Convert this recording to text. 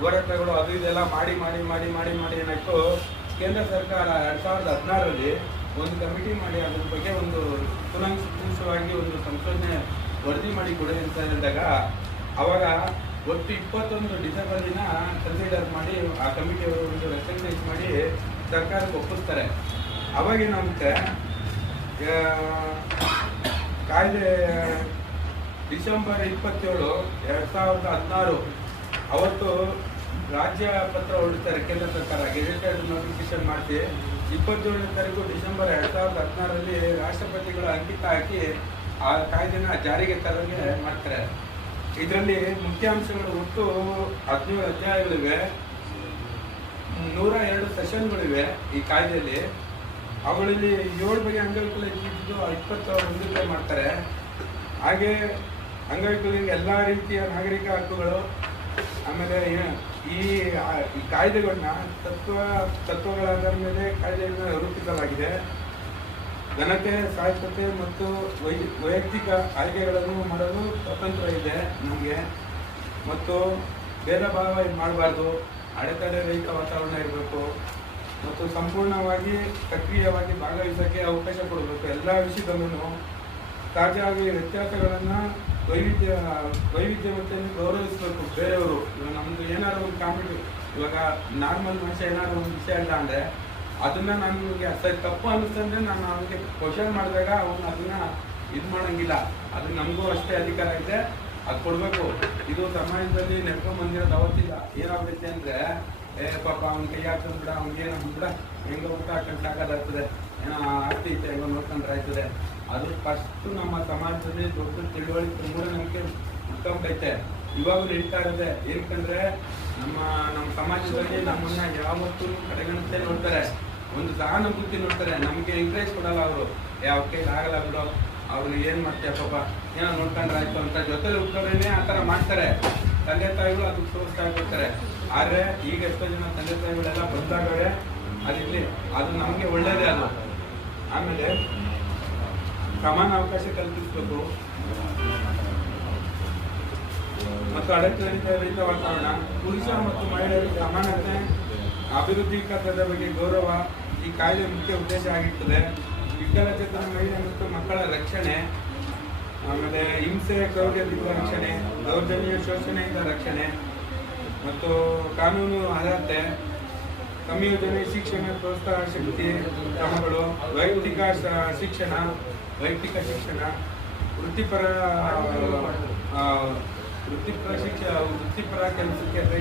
ಹೋರಾಟಗಳು ಅದು ಇದೆಲ್ಲ ಮಾಡಿ ಮಾಡಿ ಮಾಡಿ ಮಾಡಿ ಮಾಡಿ ಏನಾಯ್ತು, ಕೇಂದ್ರ ಸರ್ಕಾರ 2016ರಲ್ಲಿ ಒಂದು ಕಮಿಟಿ ಮಾಡಿ ಅದ್ರ ಬಗ್ಗೆ ಒಂದು ಕೂಲಂಕಷವಾಗಿ ಒಂದು ಸಂಶೋಧನೆ ವರದಿ ಮಾಡಿ ಕೊಡಿ ಅಂತ ಹೇಳಿದಾಗ ಅವಾಗ ಒಟ್ಟು 21 ಡಿಸೆಂಬರ್ನ ಕನ್ಸಿಡರ್ ಮಾಡಿ ಆ ಕಮಿಟಿಯವರು ಒಂದು ರೆಕಗ್ನೈಸ್ ಮಾಡಿ ಸರ್ಕಾರಕ್ಕೆ ಒಪ್ಪಿಸ್ತಾರೆ. ಅವಾಗೇನಾಗುತ್ತೆ, ಕಾಯ್ದೆ ಡಿಸೆಂಬರ್ 27, 2016 ಅವತ್ತು ರಾಜ್ಯ ಪತ್ರ ಹೊರಡ್ತಾರೆ ಕೇಂದ್ರ ಸರ್ಕಾರ, ಗೆಜೆಟೆಡ್ ನೋಟಿಫಿಕೇಶನ್ ಮಾಡಿಸಿ 27ನೇ ತಾರೀಕು ಡಿಸೆಂಬರ್ 2016ರಲ್ಲಿ ರಾಷ್ಟ್ರಪತಿಗಳ ಅಂಕಿತ ಹಾಕಿ ಆ ಕಾಯ್ದೆನ ಜಾರಿಗೆ ತರಗೆ ಮಾಡ್ತಾರೆ. ಇದರಲ್ಲಿ ಮುಖ್ಯಾಂಶಗಳು ಒಟ್ಟು 17 ಅಧ್ಯಾಯಗಳಿವೆ, 102 ಸೆಷನ್ಗಳಿವೆ ಈ ಕಾಯ್ದೆಯಲ್ಲಿ. ಅವುಗಳಲ್ಲಿ 7 ಬಗೆ ಅಂಗವಿಕಲರಿದ್ದು 20 ಹೊಂದಿಕೆ ಮಾಡ್ತಾರೆ. ಹಾಗೆ ಅಂಗವಿಕಲರಿಗೆ ಎಲ್ಲ ರೀತಿಯ ನಾಗರಿಕ ಹಕ್ಕುಗಳು, ಆಮೇಲೆ ಈ ಕಾಯ್ದೆಗಳನ್ನ ತತ್ವಗಳ ಆಧಾರದ ಮೇಲೆ ಕಾಯ್ದೆಯನ್ನು ರೂಪಿಸಲಾಗಿದೆ. ಘನತೆ, ಸಾಧ್ಯತೆ ಮತ್ತು ವೈಯಕ್ತಿಕ ಆಯ್ಕೆಗಳನ್ನು ಮಾಡಲು ಸ್ವಾತಂತ್ರ್ಯ ಇದೆ ನಮಗೆ. ಮತ್ತು ಭೇದ ಭಾವ ಮಾಡಬಾರ್ದು, ಅಡೆತಡೆ ರಹಿತ ವಾತಾವರಣ ಇರಬೇಕು ಮತ್ತು ಸಂಪೂರ್ಣವಾಗಿ ಸಕ್ರಿಯವಾಗಿ ಭಾಗವಹಿಸೋಕ್ಕೆ ಅವಕಾಶ ಕೊಡಬೇಕು. ಎಲ್ಲ ವಿಷಯದಲ್ಲೂ ಸಹಜವಾಗಿ ವ್ಯತ್ಯಾಸಗಳನ್ನು ವೈವಿಧ್ಯತೆಯನ್ನು ಗೌರವಿಸಬೇಕು. ಬೇರೆಯವರು ಇವಾಗ ನಮ್ಮದು ಏನಾದ್ರು ಒಂದು ಇವಾಗ ನಾರ್ಮಲ್ ಮನುಷ್ಯ ಏನಾದ್ರು ಒಂದು ವಿಷಯ ಇಲ್ಲ ಅಂದರೆ ಅದನ್ನು ನನಗೆ ತಪ್ಪು ಅನ್ನಿಸ್ತಂದ್ರೆ ನಾನು ಅವನಿಗೆ ಕ್ವಶನ್ ಮಾಡಿದಾಗ ಅವನು ಅದನ್ನ ಇದು ಮಾಡೋಂಗಿಲ್ಲ. ಅದು ನಮಗೂ ಅಷ್ಟೇ ಅಧಿಕಾರ ಇದೆ, ಅದು ಕೊಡಬೇಕು. ಇದು ಸಮಾಜದಲ್ಲಿ ನೆಡ್ಕೊಂಡು ಬಂದಿರೋದು ಅವತ್ತಿಲ್ಲ. ಏನಾಗ್ತೈತೆ ಅಂದರೆ, ಪಾಪ ಅವ್ನ ಕೈ ಹಾಕೋದು ಬಿಡ, ಅವ್ನಿಗೇನು ಬಿಡ, ಹೆಂಗೋ ಊಟ ಹಾಕೊಂಡು ಸಾಕಾಗ್ತದೆ, ಏನೋ ಆಸ್ತಿ ಐತೆ ಹೆಂಗೋ ನೋಡ್ಕೊಂಡ್ರೆ ಆಯ್ತದೆ. ಅದು ಫಸ್ಟು ನಮ್ಮ ಸಮಾಜದಲ್ಲಿ ದೊಡ್ಡ ತಿಳುವಳಿಕೆ ಮೂಢನಂಬಿಕೆ ಉಟ್ಕೊಂಡೈತೆ. ಇವಾಗ ನಡೀತಾ ಇರೋದೆ ಏನಕ್ಕಂದ್ರೆ ನಮ್ಮ ಸಮಾಜದಲ್ಲಿ ನಮ್ಮನ್ನ ಯಾವತ್ತೂ ಕಡೆಗಣಿಸೇ ನೋಡ್ತಾರೆ, ಒಂದು ಸಹಾನುಭೂತಿ ನೋಡ್ತಾರೆ, ನಮಗೆ ಎಂಕರೇಜ್ ಕೊಡಲ್ಲ ಅವರು. ಯಾವ ಕೈಲಿ ಆಗಲ್ಲ ಬಿಡೋ, ಅವ್ರಿಗೆ ಏನು ಮಾಡ್ತಾರೆ ಪಾಪ, ಏನೋ ನೋಡ್ಕೊಂಡ್ರೆ ಆಯ್ತು ಅಂತ ಜೊತೆಲಿ ಹುಟ್ಟೋರೇನೆ ಆ ಥರ ಮಾಡ್ತಾರೆ. ತಂದೆ ತಾಯಿಗಳು ಅದಕ್ಕೆ ತೋರಿಸ್ತಾ ಇರ್ತಾರೆ. ಆದರೆ ಈಗ ಎಷ್ಟೋ ಜನ ತಂದೆ ತಾಯಿಗಳೆಲ್ಲ ಬಂದಾಗವೆ, ಅದಿರಲಿ, ಅದು ನಮಗೆ ಒಳ್ಳೇದೇ. ಅದು ಆಮೇಲೆ ಸಮಾನ ಅವಕಾಶ ಕಲ್ಪಿಸಬೇಕು ಮತ್ತು ಅಡೆತಡೆ ರಹಿತ ವಾತಾವರಣ, ಪುರುಷ ಮತ್ತು ಮಹಿಳೆಯರಿಗೆ ಸಮಾನತೆ, ಅಭಿವೃದ್ಧಿ ಖಾತ್ರದ ಬಗ್ಗೆ ಗೌರವ ಈ ಕಾಯ್ದೆ ಮುಖ್ಯ ಉದ್ದೇಶ ಆಗಿರ್ತದೆ. ವಿಕಲಚೇತನ ಮಹಿಳೆ ಮತ್ತು ಮಕ್ಕಳ ರಕ್ಷಣೆ, ಆಮೇಲೆ ಹಿಂಸೆ, ಕ್ರೌರ್ಯದಿಂದ ರಕ್ಷಣೆ, ದೌರ್ಜನ್ಯ ಶೋಷಣೆಯಿಂದ ರಕ್ಷಣೆ ಮತ್ತು ಕಾನೂನು ಅರ್ಹತೆ, ಸಂಯೋಜನೆ, ಶಿಕ್ಷಣ, ಪ್ರೋತ್ಸಾಹ ಶಕ್ತಿ ಕ್ರಮಗಳು, ವೈಯಕ್ತಿಕ ಶಿಕ್ಷಣ, ವೃತ್ತಿಪರ ಕೆಲಸಕ್ಕೆ